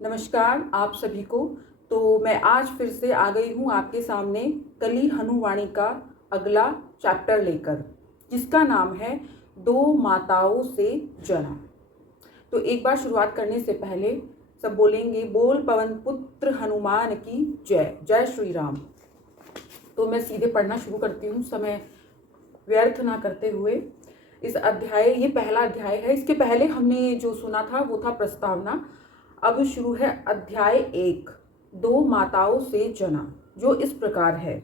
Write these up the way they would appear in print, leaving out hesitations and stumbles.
नमस्कार आप सभी को। तो मैं आज फिर से आ गई हूँ आपके सामने कली हनुवाणी का अगला चैप्टर लेकर, जिसका नाम है दो माताओं से जना। तो एक बार शुरुआत करने से पहले सब बोलेंगे, बोल पवन पुत्र हनुमान की जय, जय श्री राम। तो मैं सीधे पढ़ना शुरू करती हूँ, समय व्यर्थ ना करते हुए। इस अध्याय, ये पहला अध्याय है। इसके पहले हमने जो सुना था वो था प्रस्तावना। अब शुरू है अध्याय 1, दो माताओं से जना, जो इस प्रकार है।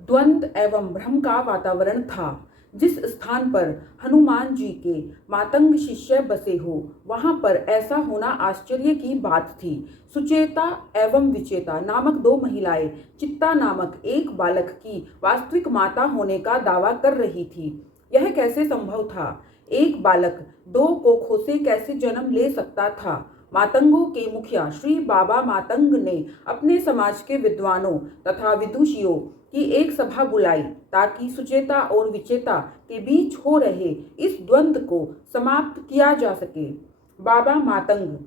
द्वंद्व एवं भ्रम का वातावरण था। जिस स्थान पर हनुमान जी के मातंग शिष्य बसे हो, वहां पर ऐसा होना आश्चर्य की बात थी। सुचेता एवं विचेता नामक दो महिलाएं चित्ता नामक एक बालक की वास्तविक माता होने का दावा कर रही थी। यह कैसे संभव था? एक बालक दो कोखों से कैसे जन्म ले सकता था? मातंगों के मुखिया श्री बाबा मातंग ने अपने समाज के विद्वानों तथा विदुषियों की एक सभा बुलाई, ताकि सुचेता और विचेता के बीच हो रहे इस द्वंद्व को समाप्त किया जा सके। बाबा मातंग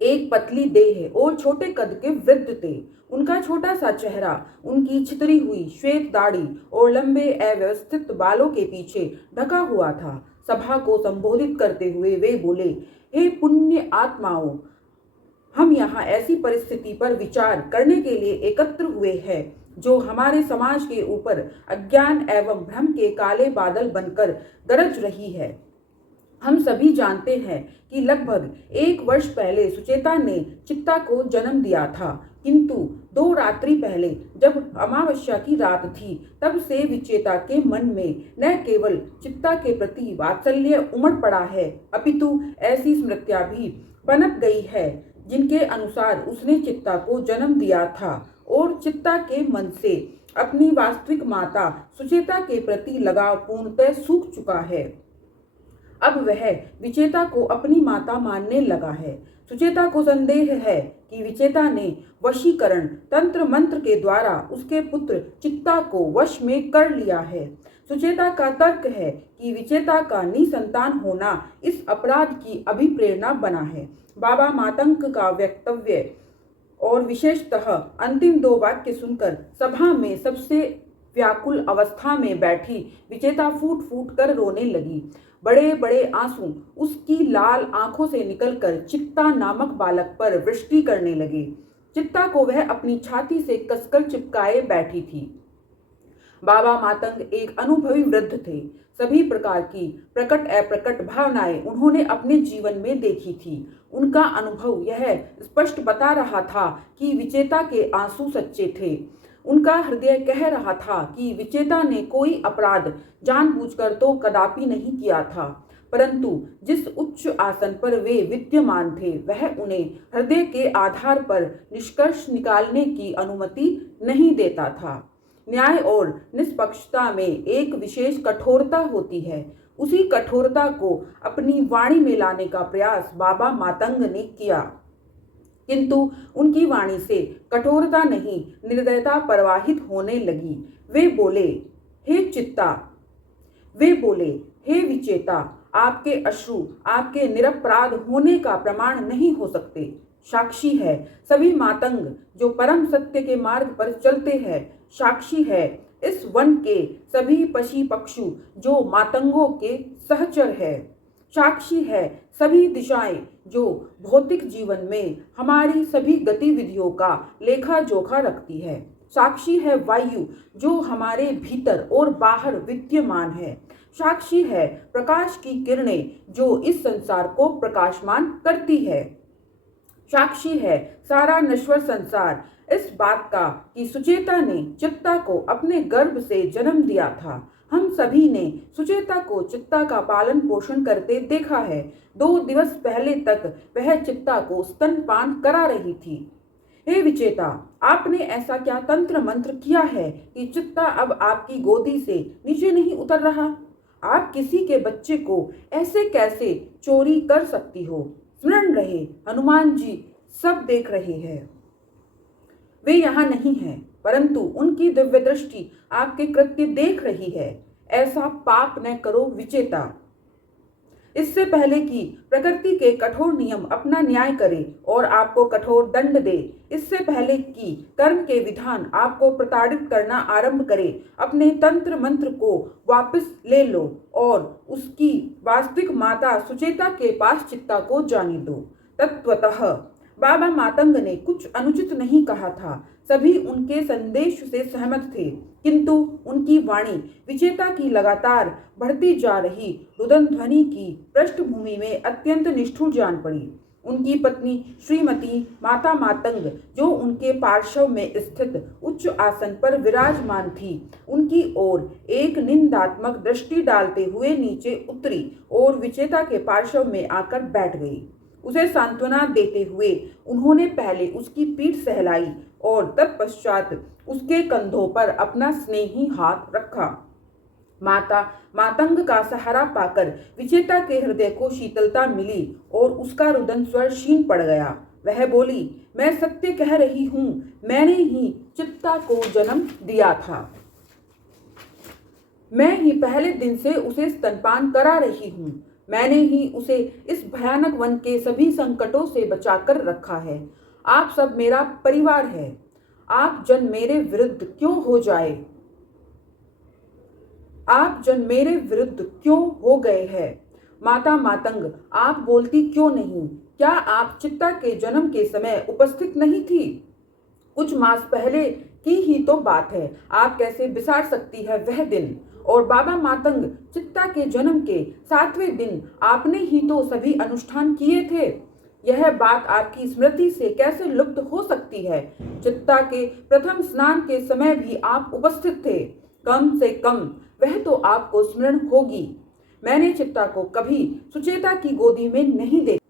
एक पतली देह और छोटे कद के वृद्ध थे। उनका छोटा सा चेहरा उनकी छितरी हुई श्वेत दाढ़ी और लंबे अव्यवस्थित बालों के पीछे ढका हुआ था। सभा को संबोधित करते हुए वे बोले, हे पुण्य आत्माओं, हम यहाँ ऐसी परिस्थिति पर विचार करने के लिए एकत्र हुए हैं जो हमारे समाज के ऊपर अज्ञान एवं भ्रम के काले बादल बनकर गरज रही है। हम सभी जानते हैं कि लगभग 1 वर्ष पहले सुचेता ने चित्ता को जन्म दिया था, किंतु 2 रात्रि पहले जब अमावस्या की रात थी, तब से विचेता के मन में न केवल चित्ता के प्रति वात्सल्य उमड़ पड़ा है, अपितु ऐसी स्मृतियां भी पनप गई है जिनके अनुसार उसने चित्ता को जन्म दिया था, और चित्ता के मन से अपनी वास्तविक माता सुचेता के प्रति लगाव पूर्णतः सूख चुका है। अब वह विचेता को अपनी माता मानने लगा है। सुचेता को संदेह है कि विचेता ने वशीकरण तंत्र मंत्र के द्वारा उसके पुत्र चित्ता को वश में कर लिया है। सुचेता का तर्क है कि विचेता का निसंतान होना इस अपराध की अभिप्रेरणा बना है। बाबा मातंग का वक्तव्य और विशेषतः अंतिम 2 वाक्य सुनकर सभा में सबसे व्याकुल अवस्था में बैठी विचेता फूट फूट कर रोने लगी। बड़े बड़े आंसू उसकी लाल आंखों से निकलकर चित्ता नामक बालक पर वृष्टि करने लगे। चित्ता को वह अपनी छाती से कसकर चिपकाए बैठी थी। बाबा मातंग एक अनुभवी वृद्ध थे। सभी प्रकार की प्रकट अप्रकट भावनाएं उन्होंने अपने जीवन में देखी थी। उनका अनुभव यह स्पष्ट बता रहा था कि विचेता के आंसू सच्चे थे। उनका हृदय कह रहा था कि विचेता ने कोई अपराध जानबूझकर तो कदापि नहीं किया था, परंतु जिस उच्च आसन पर वे विद्यमान थे, वह उन्हें हृदय के आधार पर निष्कर्ष निकालने की अनुमति नहीं देता था। न्याय और निष्पक्षता में एक विशेष कठोरता होती है। उसी कठोरता को अपनी वाणी में लाने का प्रयास बाबा मातंग ने किया, किंतु उनकी वाणी से कठोरता नहीं, निर्दयता प्रवाहित होने लगी। वे बोले, हे विचेता, आपके अश्रु आपके निरपराध होने का प्रमाण नहीं हो सकते। साक्षी है सभी मातंग जो परम सत्य के मार्ग पर चलते हैं। साक्षी है इस वन के सभी पशु पक्षु जो मातंगों के सहचर है। साक्षी है सभी दिशाएं जो भौतिक जीवन में हमारी सभी गतिविधियों का लेखा जोखा रखती है। साक्षी है वायु जो हमारे भीतर और बाहर विद्यमान है। साक्षी है प्रकाश की किरणें जो इस संसार को प्रकाशमान करती है। साक्षी है सारा नश्वर संसार इस बात का कि सुचेता ने चित्ता को अपने गर्भ से जन्म दिया था। हम सभी ने सुचेता को चित्ता का पालन पोषण करते देखा है। 2 दिवस पहले तक वह चित्ता को स्तनपान करा रही थी। हे विचेता, आपने ऐसा क्या तंत्र मंत्र किया है कि चित्ता अब आपकी गोदी से नीचे नहीं उतर रहा? आप किसी के बच्चे को ऐसे कैसे चोरी कर सकती हो? स्मरण रहे, हनुमान जी सब देख रहे हैं। वे यहाँ नहीं हैं, परंतु उनकी दिव्य दृष्टि आपके कृत्य देख रही है। ऐसा पाप न करो विचेता। इससे पहले कि प्रकृति के कठोर नियम अपना न्याय करे और आपको कठोर दंड दे, इससे पहले कि कर्म के विधान आपको प्रताड़ित करना आरंभ करे, अपने तंत्र मंत्र को वापस ले लो और उसकी वास्तविक माता सुचेता के पास चित्ता को जाने दो। तत्वतः बाबा मातंग ने कुछ अनुचित नहीं कहा था। सभी उनके संदेश से सहमत थे, किंतु उनकी वाणी विचेता की लगातार बढ़ती जा रही रुदन ध्वनि की पृष्ठभूमि में अत्यंत निष्ठुर जान पड़ी। उनकी पत्नी श्रीमती माता मातंग, जो उनके पार्श्व में स्थित उच्च आसन पर विराजमान थी, उनकी ओर एक निंदात्मक दृष्टि डालते हुए नीचे उतरी और विचेता के पार्श्व में आकर बैठ गई। उसे सांत्वना देते हुए उन्होंने पहले उसकी पीठ सहलाई और तत्पश्चात उसके कंधों पर अपना स्नेही हाथ रखा। माता मातंग का सहारा पाकर विचेता के हृदय को शीतलता मिली और उसका रुदन स्वर क्षीण पड़ गया। वह बोली, मैं सत्य कह रही हूं, मैंने ही चित्ता को जन्म दिया था। मैं ही पहले दिन से उसे स्तनपान करा रही हूं। मैंने ही उसे इस भयानक वन के सभी संकटों से बचाकर रखा है। आप सब मेरा परिवार है। आप जन मेरे विरुद्ध क्यों हो जाए? आप जन मेरे विरुद्ध क्यों हो गए हैं? माता मातंग, आप बोलती क्यों नहीं? क्या आप चित्ता के जन्म के समय उपस्थित नहीं थी? कुछ मास पहले की ही तो बात है। आप कैसे बिसार सकती है वह दिन? और बाबा मातंग, चित्ता के जन्म के 7वें दिन आपने ही तो सभी अनुष्ठान किए थे। यह बात आपकी स्मृति से कैसे लुप्त हो सकती है? चित्ता के प्रथम स्नान के समय भी आप उपस्थित थे। कम से कम वह तो आपको स्मरण होगी। मैंने चित्ता को कभी सुचेता की गोदी में नहीं देखा।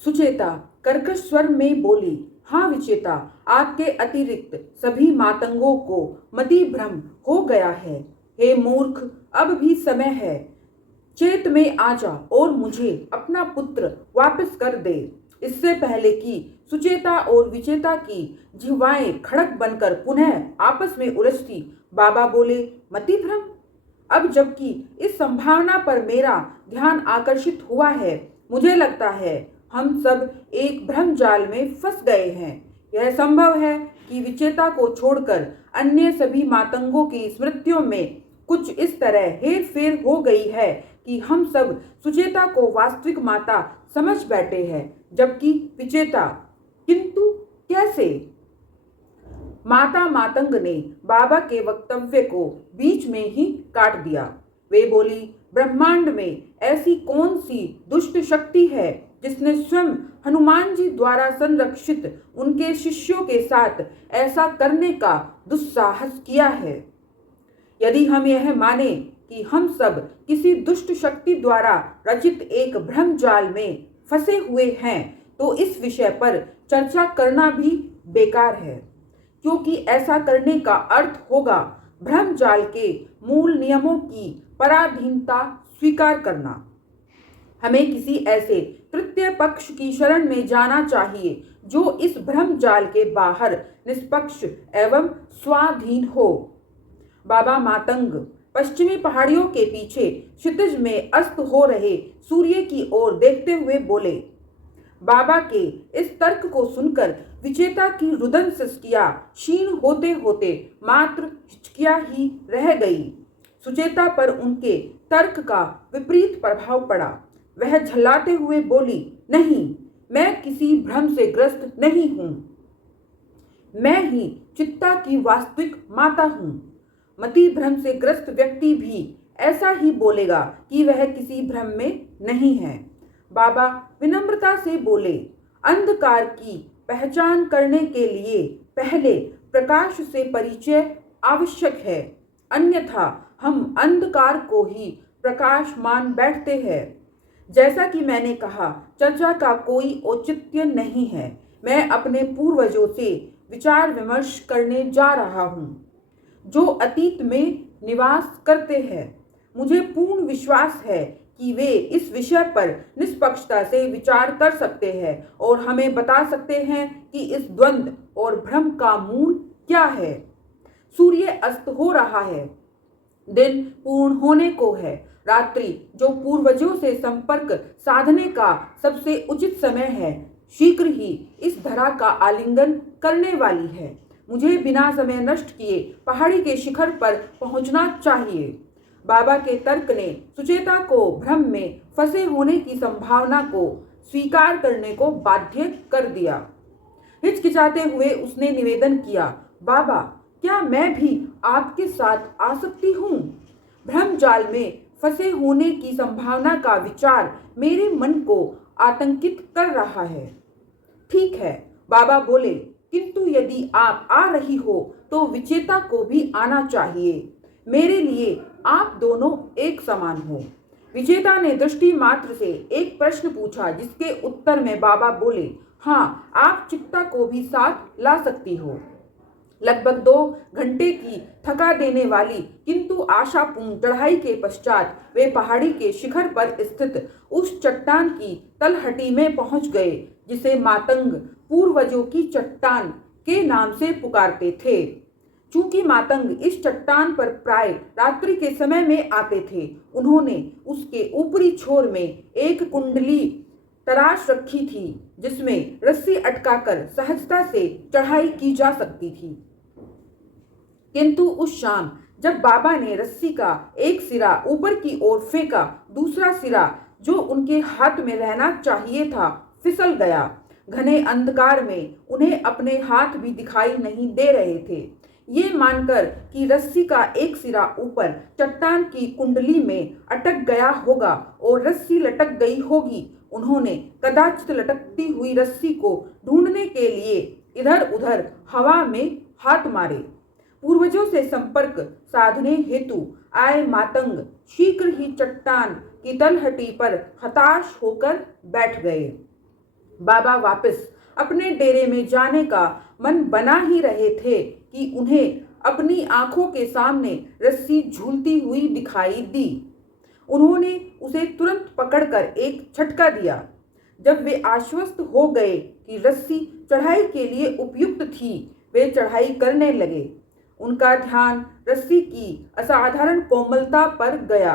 सुचेता कर्कश स्वर में बोली, हाँ विचेता, आपके अतिरिक्त सभी मातंगों को मति भ्रम हो गया है। हे मूर्ख, अब भी समय है। चेत में आ जा और मुझे अपना पुत्र वापस कर दे। इससे पहले कि सुचेता और विचेता की जिह्वाएं खड़क बनकर पुनः आपस में उलझती, बाबा बोले, मति भ्रम? अब जबकि इस संभावना पर मेरा ध्यान आकर्षित हुआ है, मुझे लगता है हम सब एक भ्रम जाल में फंस गए हैं। यह संभव है कि विचेता को छोड़कर अन्य सभी मातंगों की स्मृतियों में कुछ इस तरह हेर फेर हो गई है कि हम सब सुचेता को वास्तविक माता समझ बैठे हैं, जबकि विचेता। किंतु कैसे? माता मातंग ने बाबा के वक्तव्य को बीच में ही काट दिया। वे बोली, ब्रह्मांड में ऐसी कौन सी दुष्ट शक्ति है जिसने स्वयं हनुमान जी द्वारा संरक्षित उनके शिष्यों के साथ ऐसा करने का दुस्साहस किया है? यदि हम यह माने कि हम सब किसी दुष्ट शक्ति द्वारा रचित एक भ्रम जाल में फंसे हुए हैं, तो इस विषय पर चर्चा करना भी बेकार है, क्योंकि ऐसा करने का अर्थ होगा भ्रम जाल के मूल नियमों की पराधीनता स्वीकार करना। हमें किसी ऐसे तृतीय पक्ष की शरण में जाना चाहिए जो इस भ्रम जाल के बाहर निष्पक्ष एवं स्वाधीन हो। बाबा मातंग पश्चिमी पहाड़ियों के पीछे क्षितिज में अस्त हो रहे सूर्य की ओर देखते हुए बोले। बाबा के इस तर्क को सुनकर विचेता की रुदन सिसकियां क्षीण होते होते मात्र हिचकियां ही रह गई। सुचेता पर उनके तर्क का विपरीत प्रभाव पड़ा। वह झल्लाते हुए बोली, नहीं, मैं किसी भ्रम से ग्रस्त नहीं हूं। मैं ही चित्ता की वास्तविक माता हूं। मति भ्रम से ग्रस्त व्यक्ति भी ऐसा ही बोलेगा कि वह किसी भ्रम में नहीं है। बाबा विनम्रता से बोले, अंधकार की पहचान करने के लिए पहले प्रकाश से परिचय आवश्यक है, अन्यथा हम अंधकार को ही प्रकाश मान बैठते हैं। जैसा कि मैंने कहा, चर्चा का कोई औचित्य नहीं है। मैं अपने पूर्वजों से विचार विमर्श करने जा रहा हूँ, जो अतीत में निवास करते हैं। मुझे पूर्ण विश्वास है कि वे इस विषय पर निष्पक्षता से विचार कर सकते हैं और हमें बता सकते हैं कि इस द्वंद्व और भ्रम का मूल क्या है। सूर्य अस्त हो रहा है, दिन पूर्ण होने को है। रात्रि जो पूर्वजों से संपर्क साधने का सबसे उचित समय है, शीघ्र ही इस धरा का आलिंगन करने वाली है। मुझे बिना समय नष्ट किए पहाड़ी के शिखर पर पहुंचना चाहिए। बाबा के तर्क ने सुचेता को भ्रम में फंसे होने की संभावना को स्वीकार करने को बाध्य कर दिया। हिचकिचाते हुए उसने निवेदन किया, बाबा, क्या मैं भी आपके साथ आ सकती हूँ? भ्रम जाल में फंसे होने की संभावना का विचार मेरे मन को आतंकित कर रहा है। ठीक है, बाबा बोले, किंतु यदि आप आ रही हो तो विचेता को भी आना चाहिए। मेरे लिए आप दोनों एक समान हो। विजेता ने दृष्टि मात्र से एक प्रश्न पूछा, जिसके उत्तर में बाबा बोले, हाँ, आप चित्ता को भी साथ ला सकती हो। लगभग 2 घंटे की थका देने वाली किंतु आशापूर्ण चढ़ाई के पश्चात वे पहाड़ी के शिखर पर स्थित उस चट्टान की तलहटी में पहुंच गए, जिसे मातंग पूर्वजों की चट्टान के नाम से पुकारते थे। चूंकि मातंग इस चट्टान पर प्राय रात्रि के समय में आते थे, उन्होंने उसके ऊपरी छोर में एक कुंडली तराश रखी थी, जिसमें रस्सी अटकाकर सहजता से चढ़ाई की जा सकती थी। किंतु उस शाम जब बाबा ने रस्सी का एक सिरा ऊपर की ओर फेंका, दूसरा सिरा जो उनके हाथ में रहना चाहिए था फिसल गया। घने अंधकार में उन्हें अपने हाथ भी दिखाई नहीं दे रहे थे। ये मानकर कि रस्सी का एक सिरा ऊपर चट्टान की कुंडली में अटक गया होगा और रस्सी लटक गई होगी, उन्होंने कदाचित लटकती हुई रस्सी को ढूंढने के लिए इधर उधर हवा में हाथ मारे। पूर्वजों से संपर्क साधने हेतु आए मातंग शीघ्र ही चट्टान की तलहटी पर हताश होकर बैठ गए। बाबा वापस अपने डेरे में जाने का मन बना ही रहे थे कि उन्हें अपनी आंखों के सामने रस्सी झूलती हुई दिखाई दी। उन्होंने उसे तुरंत पकड़कर एक झटका दिया। जब वे आश्वस्त हो गए कि रस्सी चढ़ाई के लिए उपयुक्त थी, वे चढ़ाई करने लगे। उनका ध्यान रस्सी की असाधारण कोमलता पर गया,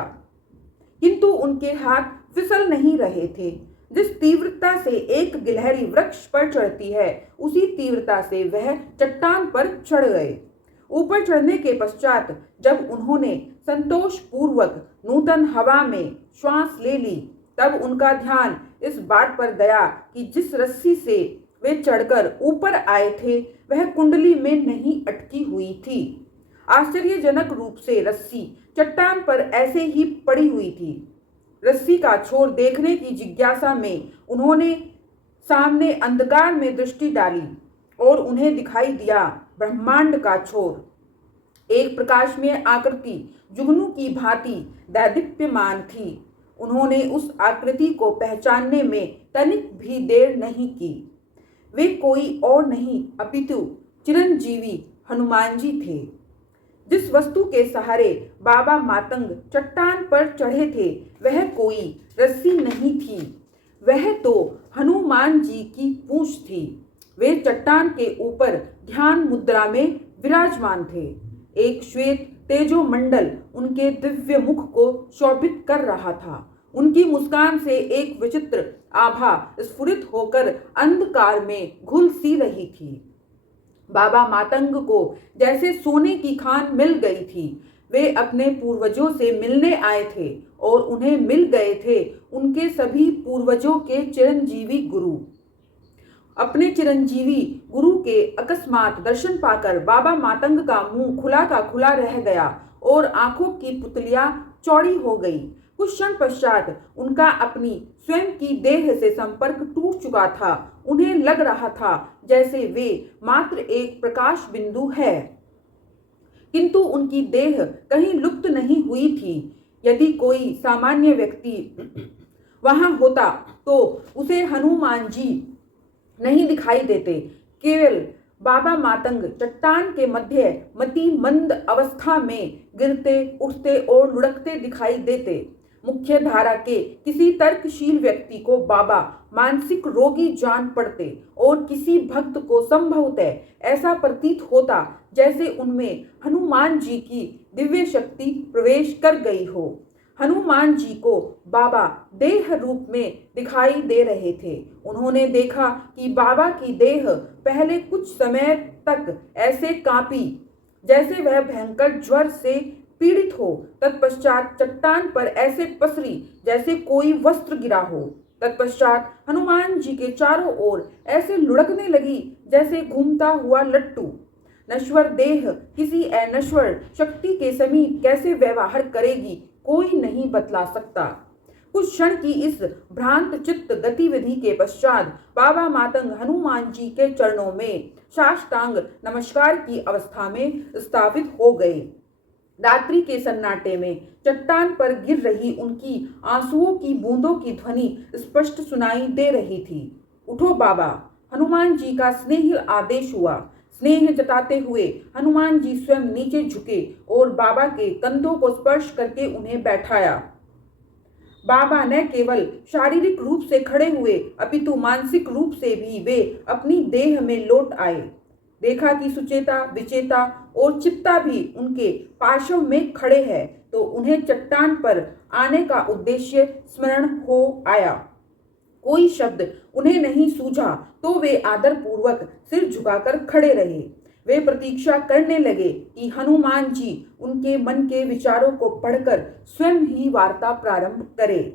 किंतु उनके हाथ फिसल नहीं रहे थे। जिस तीव्रता से एक गिलहरी वृक्ष पर चढ़ती है, उसी तीव्रता से वह चट्टान पर चढ़ गए। ऊपर चढ़ने के पश्चात जब उन्होंने संतोष पूर्वक नूतन हवा में श्वास ले ली, तब उनका ध्यान इस बात पर गया कि जिस रस्सी से वे चढ़कर ऊपर आए थे, वह कुंडली में नहीं अटकी हुई थी। आश्चर्यजनक रूप से रस्सी चट्टान पर ऐसे ही पड़ी हुई थी। रस्सी का छोर देखने की जिज्ञासा में उन्होंने सामने अंधकार में दृष्टि डाली और उन्हें दिखाई दिया ब्रह्मांड का छोर। एक प्रकाशमय आकृति जुगनू की भांति दैदीप्यमान थी। उन्होंने उस आकृति को पहचानने में तनिक भी देर नहीं की। वे कोई और नहीं अपितु चिरंजीवी हनुमान जी थे। जिस वस्तु के सहारे बाबा मातंग चट्टान पर चढ़े थे, वह कोई रस्सी नहीं थी, वह तो हनुमान जी की पूंछ थी। वे चट्टान के ऊपर ध्यान मुद्रा में विराजमान थे। एक श्वेत तेजोमंडल उनके दिव्य मुख को शोभित कर रहा था। उनकी मुस्कान से एक विचित्र आभा स्फुरित होकर अंधकार में घुल सी रही थी। बाबा मातंग को जैसे सोने की खान मिल गई थी। वे अपने पूर्वजों से मिलने आए थे और उन्हें मिल गए थे उनके सभी पूर्वजों के चिरंजीवी गुरु। अपने चिरंजीवी गुरु के अकस्मात दर्शन पाकर बाबा मातंग का मुंह खुला का खुला रह गया और आंखों की पुतलियां चौड़ी हो गई। कुछ क्षण पश्चात उनका अपनी स्वयं की देह से संपर्क टूट चुका था। उन्हें लग रहा था जैसे वे मात्र एक प्रकाश बिंदु है, किंतु उनकी देह कहीं लुप्त नहीं हुई थी। यदि कोई सामान्य व्यक्ति वहां होता तो उसे हनुमान जी नहीं दिखाई देते। केवल बाबा मातंग चट्टान के मध्य मति मंद अवस्था में गिरते, उठते और लुढ़कते दिखाई देते। मुख्य धारा के किसी तर्कशील व्यक्ति को बाबा मानसिक रोगी जान पड़ते और किसी भक्त को संभवतः ऐसा प्रतीत होता जैसे उनमें हनुमान जी की दिव्य शक्ति प्रवेश कर गई हो। हनुमान जी को बाबा देह रूप में दिखाई दे रहे थे। उन्होंने देखा कि बाबा की देह पहले कुछ समय तक ऐसे कांपी जैसे वह भयंकर ज्वर से पीड़ित हो। तत्पश्चात चट्टान पर ऐसे पसरी जैसे कोई वस्त्र गिरा हो। तत्पश्चात हनुमान जी के चारों ओर ऐसे लुढ़कने लगी जैसे घूमता हुआ लट्टू। नश्वर देह किसी अनश्वर शक्ति के समीप कैसे व्यवहार करेगी, कोई नहीं बतला सकता। कुछ क्षण की इस भ्रांत चित्त गतिविधि के पश्चात बाबा मातंग हनुमान जी के चरणों में साष्टांग नमस्कार की अवस्था में स्थापित हो गए। रात्रि के सन्नाटे में चट्टान पर गिर रही उनकी आंसुओं की बूंदों की ध्वनि स्पष्ट सुनाई दे रही थी। उठो बाबा, हनुमान जी का स्नेहिल आदेश हुआ। स्नेह जताते हुए हनुमान जी स्वयं नीचे झुके और बाबा के कंधों को स्पर्श करके उन्हें बैठाया। बाबा न केवल शारीरिक रूप से खड़े हुए अपितु मानसिक रूप से भी वे अपनी देह में लौट आए। देखा कि सुचेता, विचेता और चित्ता भी उनके पार्श्व में खड़े हैं तो उन्हें चट्टान पर आने का उद्देश्य स्मरण हो आया। कोई शब्द उन्हें नहीं सूझा तो वे आदर पूर्वक सिर झुकाकर खड़े रहे। वे प्रतीक्षा करने लगे कि हनुमान जी उनके मन के विचारों को पढ़कर स्वयं ही वार्ता प्रारंभ करें।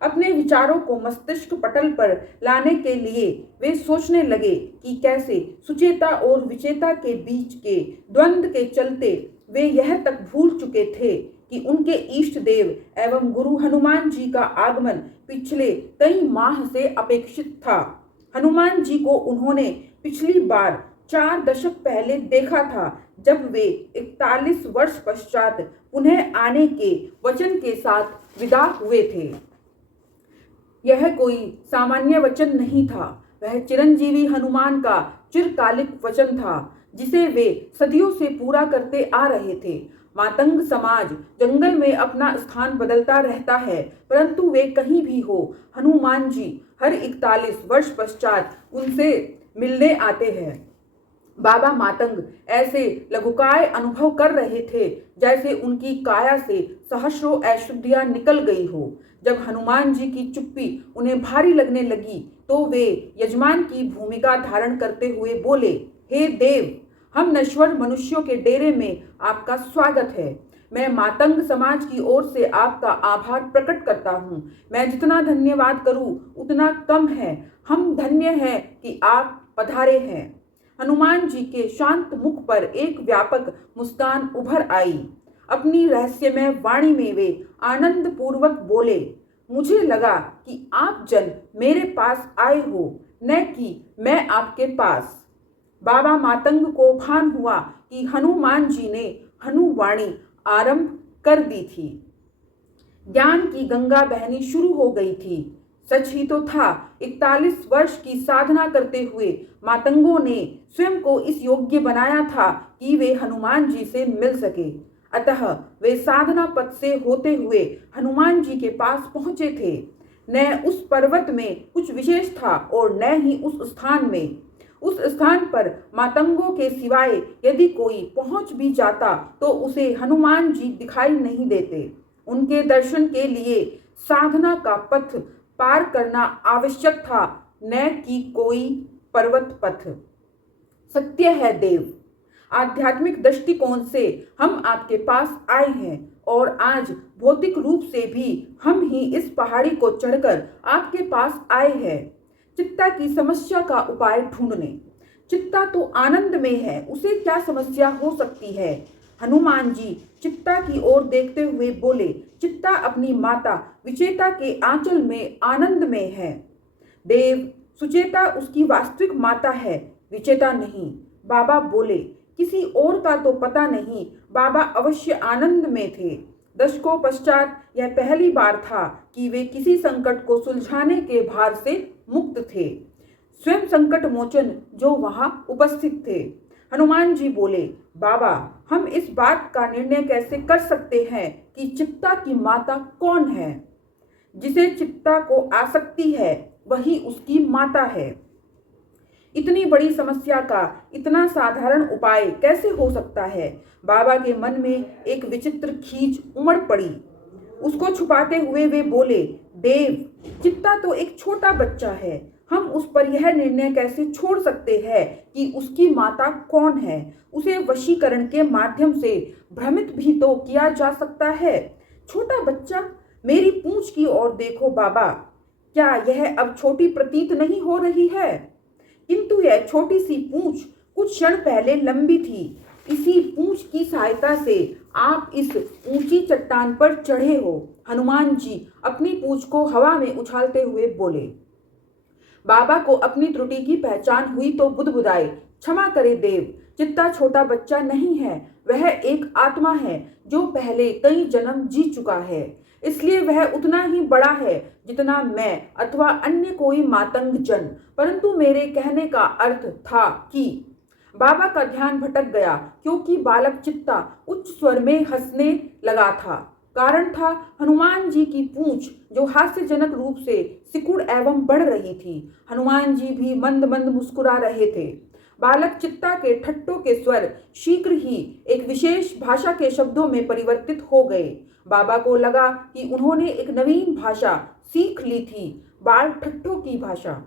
अपने विचारों को मस्तिष्क पटल पर लाने के लिए वे सोचने लगे कि कैसे सुचेता और विचेता के बीच के द्वंद्व के चलते वे यह तक भूल चुके थे कि उनके इष्ट देव एवं गुरु हनुमान जी का आगमन पिछले कई माह से अपेक्षित था। हनुमान जी को उन्होंने पिछली बार 4 दशक पहले देखा था, जब वे 41 वर्ष पश्चात पुनः आने के वचन के साथ विदा हुए थे। यह कोई सामान्य वचन नहीं था, वह चिरंजीवी हनुमान का चिरकालिक वचन था जिसे वे सदियों से पूरा करते आ रहे थे। मातंग समाज जंगल में अपना स्थान बदलता रहता है, परंतु वे कहीं भी हो, हनुमान जी हर 41 वर्ष पश्चात उनसे मिलने आते हैं। बाबा मातंग ऐसे लघुकाय अनुभव कर रहे थे जैसे उनकी काया से सहस्रों ऐश्वर्या निकल गई हो। जब हनुमान जी की चुप्पी उन्हें भारी लगने लगी तो वे यजमान की भूमिका धारण करते हुए बोले, हे देव, हम नश्वर मनुष्यों के डेरे में आपका स्वागत है। मैं मातंग समाज की ओर से आपका आभार प्रकट करता हूँ। मैं जितना धन्यवाद करूँ उतना कम है। हम धन्य हैं कि आप पधारे हैं। हनुमान जी के शांत मुख पर एक व्यापक मुस्कान उभर आई। अपनी रहस्यमय वाणी में वे आनंद पूर्वक बोले, मुझे लगा कि आप जन मेरे पास आए हो, न कि मैं आपके पास। बाबा मातंग को भान हुआ कि हनुमान जी ने हनुवाणी आरंभ कर दी थी। ज्ञान की गंगा बहनी शुरू हो गई थी। सच ही तो था, 41 वर्ष की साधना करते हुए मातंगों ने स्वयं को इस योग्य बनाया था कि वे हनुमान जी से मिल सके। अतः वे साधना पथ से होते हुए हनुमान जी के पास पहुंचे थे। न उस पर्वत में कुछ विशेष था और न ही उस स्थान में। उस स्थान पर मातंगों के सिवाय यदि कोई पहुंच भी जाता तो उसे हनुमान जी दिखाई नहीं देते। उनके दर्शन के लिए साधना का पथ पार करना आवश्यक था, न कि कोई पर्वत पथ। सत्य है देव, आध्यात्मिक दृष्टिकोण से हम आपके पास आए हैं और आज भौतिक रूप से भी हम ही इस पहाड़ी को चढ़कर आपके पास आए हैं चित्ता की समस्या का उपाय ढूंढने। चित्ता तो आनंद में है, उसे क्या समस्या हो सकती है। हनुमान जी चित्ता की ओर देखते हुए बोले, चित्ता अपनी माता विचेता के आंचल में आनंद में है। देव, सुचेता उसकी वास्तविक माता है, विचेता नहीं। बाबा बोले, किसी और का तो पता नहीं, बाबा अवश्य आनंद में थे। दशकों पश्चात यह पहली बार था कि वे किसी संकट को सुलझाने के भार से मुक्त थे। स्वयं संकट मोचन जो वहां उपस्थित थे। हनुमान जी बोले, बाबा, हम इस बात का निर्णय कैसे कर सकते हैं कि चित्ता की माता कौन है। जिसे चित्ता को आसक्ति है वही उसकी माता है। इतनी बड़ी समस्या का इतना साधारण उपाय कैसे हो सकता है। बाबा के मन में एक विचित्र खींच उमड़ पड़ी। उसको छुपाते हुए वे बोले, देव, चित्ता तो एक छोटा बच्चा है। हम उस पर यह निर्णय कैसे छोड़ सकते हैं कि उसकी माता कौन है? उसे वशीकरण के माध्यम से भ्रमित भी तो किया जा सकता है। छोटा बच्चा, मेरी पूंछ की ओर देखो बाबा। क्या यह अब छोटी प्रतीत नहीं हो रही है? किंतु यह छोटी सी पूंछ कुछ क्षण पहले लंबी थी। इसी पूंछ की सहायता से आप इस ऊंची चट्टान पर चढ़े हो। हनुमान जी अपनी पूंछ को हवा में उछालते हुए बोले। बाबा को अपनी त्रुटि की पहचान हुई तो बुदबुदाए, क्षमा करे देव, चित्ता छोटा बच्चा नहीं है, वह एक आत्मा है जो पहले कई जन्म जी चुका है। इसलिए वह उतना ही बड़ा है जितना मैं अथवा अन्य कोई मातंग जन। परंतु मेरे कहने का अर्थ था कि बाबा का ध्यान भटक गया क्योंकि बालक चित्ता उच्च स्वर में हंसने लगा था। कारण था हनुमान जी की पूंछ जो हास्यजनक रूप से सिकुड़ एवं बढ़ रही थी। हनुमान जी भी मंद मंद मुस्कुरा रहे थे। बालक चित्ता के ठट्टों के स्वर शीघ्र ही एक विशेष भाषा के शब्दों में परिवर्तित हो गए। बाबा को लगा कि उन्होंने एक नवीन भाषा सीख ली थी, बाल ठट्ठों की भाषा।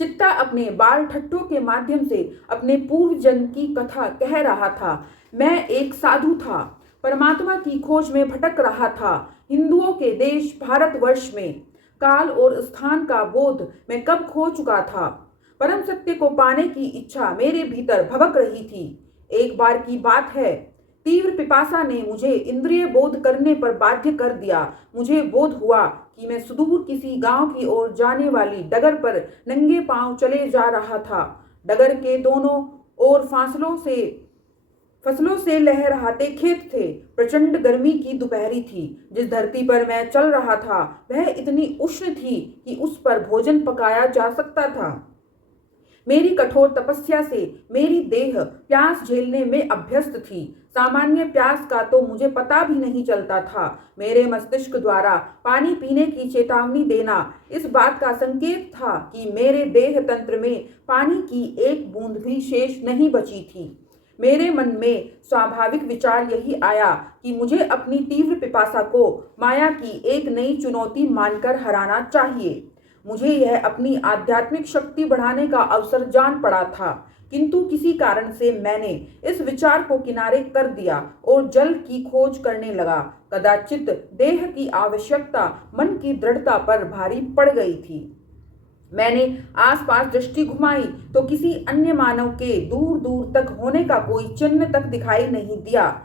चित्ता अपने बाल ठट्ठों के माध्यम से अपने पूर्व जन्म की कथा कह रहा था। मैं एक साधु था, परमात्मा की खोज में भटक रहा था। हिंदुओं के देश भारतवर्ष में काल और स्थान का बोध मैं कब खो चुका था। परम सत्य को पाने की इच्छा मेरे भीतर भबक रही थी। एक बार की बात है, तीव्र पिपासा ने मुझे इंद्रिय बोध करने पर बाध्य कर दिया। मुझे बोध हुआ कि मैं सुदूर किसी गांव की ओर जाने वाली डगर पर नंगे पांव चले जा रहा था। डगर के दोनों ओर फसलों से लहराते खेत थे। प्रचंड गर्मी की दोपहरी थी। जिस धरती पर मैं चल रहा था वह इतनी उष्ण थी कि उस पर भोजन पकाया जा सकता था। मेरी कठोर तपस्या से मेरी देह प्यास झेलने में अभ्यस्त थी। सामान्य प्यास का तो मुझे पता भी नहीं चलता था। मेरे मस्तिष्क द्वारा पानी पीने की चेतावनी देना इस बात का संकेत था कि मेरे देह तंत्र में पानी की एक बूंद भी शेष नहीं बची थी। मेरे मन में स्वाभाविक विचार यही आया कि मुझे अपनी तीव्र पिपासा को माया की एक नई चुनौती मानकर हराना चाहिए। मुझे यह अपनी आध्यात्मिक शक्ति बढ़ाने का अवसर जान पड़ा था। किंतु किसी कारण से मैंने इस विचार को किनारे कर दिया और जल की खोज करने लगा। कदाचित देह की आवश्यकता मन की दृढ़ता पर भारी पड़ गई थी। मैंने आसपास दृष्टि घुमाई तो किसी अन्य मानव के दूर दूर तक होने का कोई चिन्ह तक दिखाई नहीं दिया।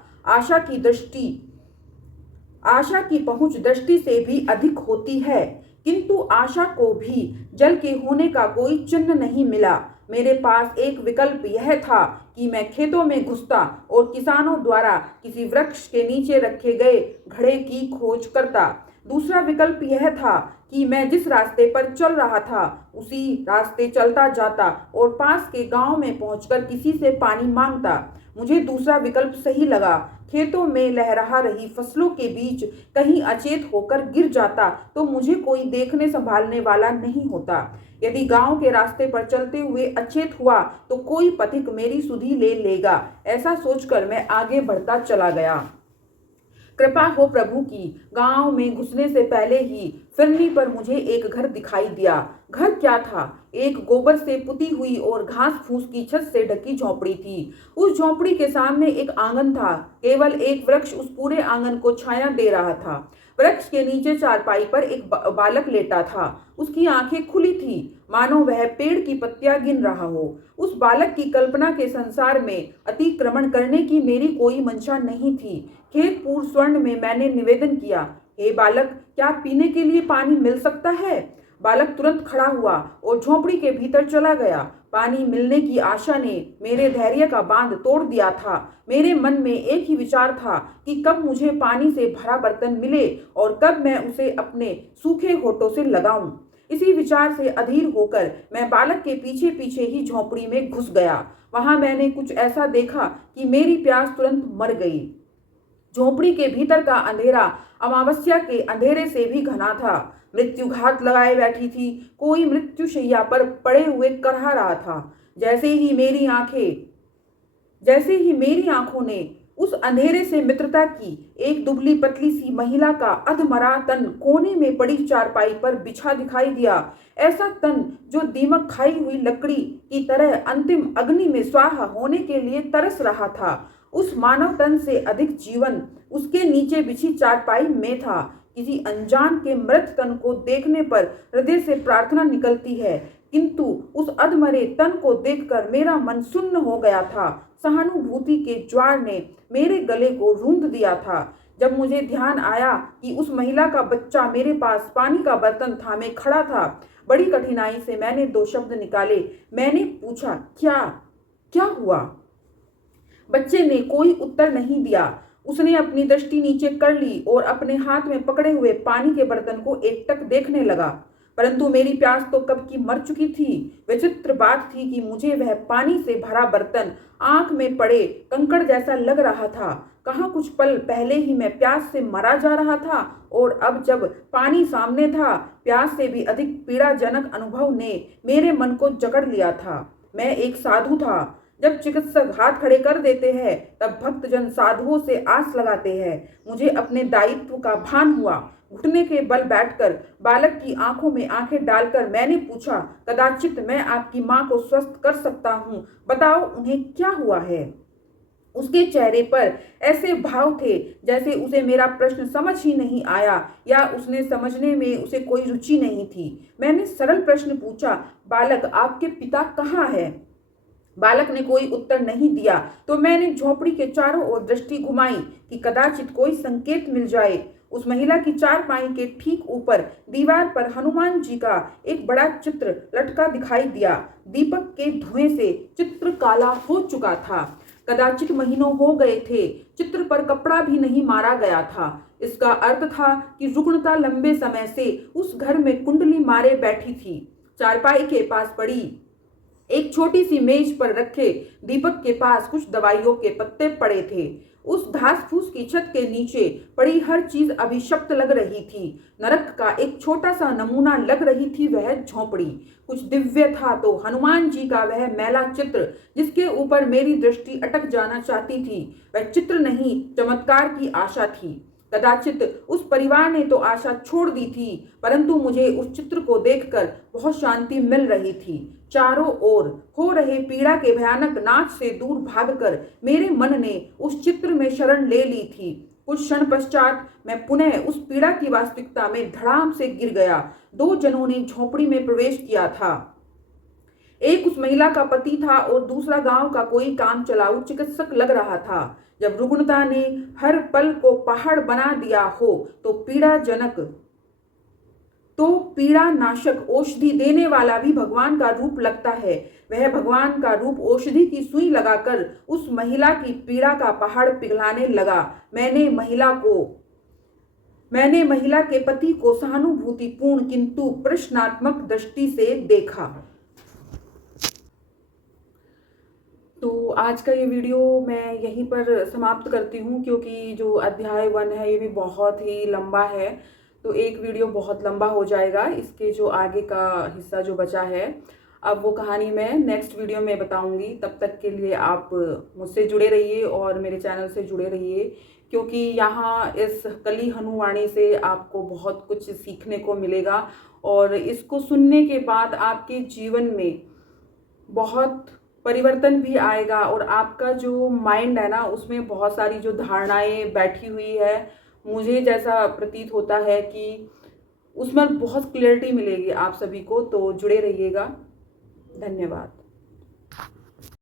आशा की पहुंच दृष्टि से भी अधिक होती है, किंतु आशा को भी जल के होने का कोई चिन्ह नहीं मिला। मेरे पास एक विकल्प यह था कि मैं खेतों में घुसता और किसानों द्वारा किसी वृक्ष के नीचे रखे गए घड़े की खोज करता। दूसरा विकल्प यह था कि मैं जिस रास्ते पर चल रहा था उसी रास्ते चलता जाता और पास के गांव में पहुंचकर किसी से पानी मांगता। मुझे दूसरा विकल्प सही लगा। खेतों में लहरा रही फसलों के बीच कहीं अचेत होकर गिर जाता तो मुझे कोई देखने संभालने वाला नहीं होता। यदि गांव के रास्ते पर चलते हुए अचेत हुआ तो कोई पथिक मेरी सुधि ले लेगा। ऐसा सोचकर मैं आगे बढ़ता चला गया। कृपा हो प्रभु की। गांव में घुसने से पहले ही फिरनी पर मुझे एक घर दिखाई दिया। घर क्या था? एक गोबर से पुती हुई और घास फूस की छत से ढकी झोंपड़ी थी। उस झोंपड़ी के सामने एक आंगन था। केवल एक वृक्ष उस पूरे आंगन को छाया दे रहा था। वृक्ष के नीचे चारपाई पर एक बालक लेटा था। उसकी आंखें खुली थी, मानो वह पेड़ की पत्तियां गिन रहा हो। उस बालक की कल्पना के संसार में अतिक्रमण करने की मेरी कोई मंशा नहीं थी। खेत पूर्ण स्वर्ण में मैंने निवेदन किया, हे बालक, क्या पीने के लिए पानी मिल सकता है? बालक तुरंत खड़ा हुआ और झोंपड़ी के भीतर चला गया। पानी मिलने की आशा ने मेरे धैर्य का बांध तोड़ दिया था। मेरे मन में एक ही विचार था कि कब मुझे पानी से भरा बर्तन मिले और कब मैं उसे अपने सूखे होठों से लगाऊं। इसी विचार से अधीर होकर मैं बालक के पीछे पीछे ही झोंपड़ी में घुस गया। वहां मैंने कुछ ऐसा देखा कि मेरी प्यास तुरंत मर गई। झोंपड़ी के भीतर का अंधेरा अमावस्या के अंधेरे से भी घना था। मृत्यु घात लगाए बैठी थी। कोई मृत्यु शैया पर पड़े हुए करहा रहा था। जैसे ही मेरी आंखों ने उस अंधेरे से मित्रता की एक दुबली पतली सी महिला का अधमरा तन कोने में पड़ी चारपाई पर बिछा दिखाई दिया। ऐसा तन जो दीमक खाई हुई लकड़ी की तरह अंतिम अग्नि में स्वाहा होने के लिए तरस रहा था। उस मानव तन से अधिक जीवन उसके नीचे बिछी चारपाई में था। किसी अनजान के मृत तन को देखने पर हृदय से प्रार्थना निकलती है, किंतु उस अधमरे तन को देखकर मेरा मन सुन्न हो गया था। सहानुभूति के ज्वार ने मेरे गले को रूंध दिया था। जब मुझे ध्यान आया कि उस महिला का बच्चा मेरे पास पानी का बर्तन थामे खड़ा था, बड़ी कठिनाई से मैंने 2 शब्द निकाले। मैंने पूछा, क्या क्या हुआ? बच्चे ने कोई उत्तर नहीं दिया। उसने अपनी दृष्टि नीचे कर ली और अपने हाथ में पकड़े हुए पानी के बर्तन को एकटक देखने लगा। परंतु मेरी प्यास तो कब की मर चुकी थी। विचित्र बात थी कि मुझे वह पानी से भरा बर्तन आंख में पड़े कंकड़ जैसा लग रहा था। कहाँ कुछ पल पहले ही मैं प्यास से मरा जा रहा था, और अब जब पानी सामने था, प्यास से भी अधिक पीड़ाजनक अनुभव ने मेरे मन को जकड़ लिया था। मैं एक साधु था। जब चिकित्सक हाथ खड़े कर देते हैं, तब भक्तजन साधुओं से आस लगाते हैं। मुझे अपने दायित्व का भान हुआ। घुटने के बल बैठकर बालक की आंखों में आंखें डालकर मैंने पूछा, कदाचित मैं आपकी माँ को स्वस्थ कर सकता हूँ, बताओ उन्हें क्या हुआ है? उसके चेहरे पर ऐसे भाव थे जैसे उसे मेरा प्रश्न समझ ही नहीं आया, या उसने समझने में उसे कोई रुचि नहीं थी। मैंने सरल प्रश्न पूछा, बालक, आपके पिता कहाँ है? बालक ने कोई उत्तर नहीं दिया। तो मैंने झोपड़ी के चारों ओर दृष्टि घुमाई कि कदाचित कोई संकेत मिल जाए। उस महिला की चारपाई के ठीक ऊपर दीवार पर हनुमान जी का एक बड़ा चित्र लटका दिखाई दिया। दीपक के धुएं से चित्र काला हो चुका था। कदाचित महीनों हो गए थे। चित्र पर कपड़ा भी नहीं मारा गया था। इसका अर्थ था कि रुग्णता लंबे समय से उस घर में कुंडली मारे बैठी थी। चारपाई के पास पड़ी एक छोटी सी मेज पर रखे दीपक के पास कुछ दवाइयों के पत्ते पड़े थे। उस घास फूस की छत के नीचे पड़ी हर चीज अभिशप्त लग रही थी। नरक का एक छोटा सा नमूना लग रही थी वह झोंपड़ी। कुछ दिव्य था तो हनुमान जी का वह मैला चित्र जिसके ऊपर मेरी दृष्टि अटक जाना चाहती थी। वह चित्र नहीं, चमत्कार की आशा थी। कदाचित उस परिवार ने तो आशा छोड़ दी थी, परंतु मुझे उस चित्र को देखकर बहुत शांति मिल रही थी। चारों ओर हो रहे पीड़ा के भयानक नाच से दूर भागकर मेरे मन ने उस चित्र में शरण ले ली थी। कुछ क्षण पश्चात मैं पुनः उस पीड़ा की वास्तविकता में धड़ाम से गिर गया। 2 जनों ने झोपड़ी में प्रवेश किया था। एक उस महिला का पति था और दूसरा गांव का कोई काम चलाऊ चिकित्सक लग रहा था। जब रुग्णता ने हर पल को पहाड़ बना दिया हो तो पीड़ा नाशक औषधि देने वाला भी भगवान का रूप लगता है। वह भगवान का रूप औषधि की सुई लगाकर उस महिला की पीड़ा का पहाड़ पिघलाने लगा। मैंने महिला के पति को सहानुभूतिपूर्ण किंतु प्रश्नात्मक दृष्टि से देखा। तो आज का ये वीडियो मैं यहीं पर समाप्त करती हूँ, क्योंकि जो अध्याय 1 है ये भी बहुत ही लंबा है। तो एक वीडियो बहुत लंबा हो जाएगा। इसके जो आगे का हिस्सा जो बचा है, अब वो कहानी मैं नेक्स्ट वीडियो में बताऊंगी। तब तक के लिए आप मुझसे जुड़े रहिए और मेरे चैनल से जुड़े रहिए, क्योंकि यहाँ इस कली हनुवाणी से आपको बहुत कुछ सीखने को मिलेगा और इसको सुनने के बाद आपके जीवन में बहुत परिवर्तन भी आएगा और आपका जो माइंड है ना, उसमें बहुत सारी जो धारणाएं बैठी हुई है, मुझे जैसा प्रतीत होता है कि उसमें बहुत क्लैरिटी मिलेगी आप सभी को। तो जुड़े रहिएगा। धन्यवाद।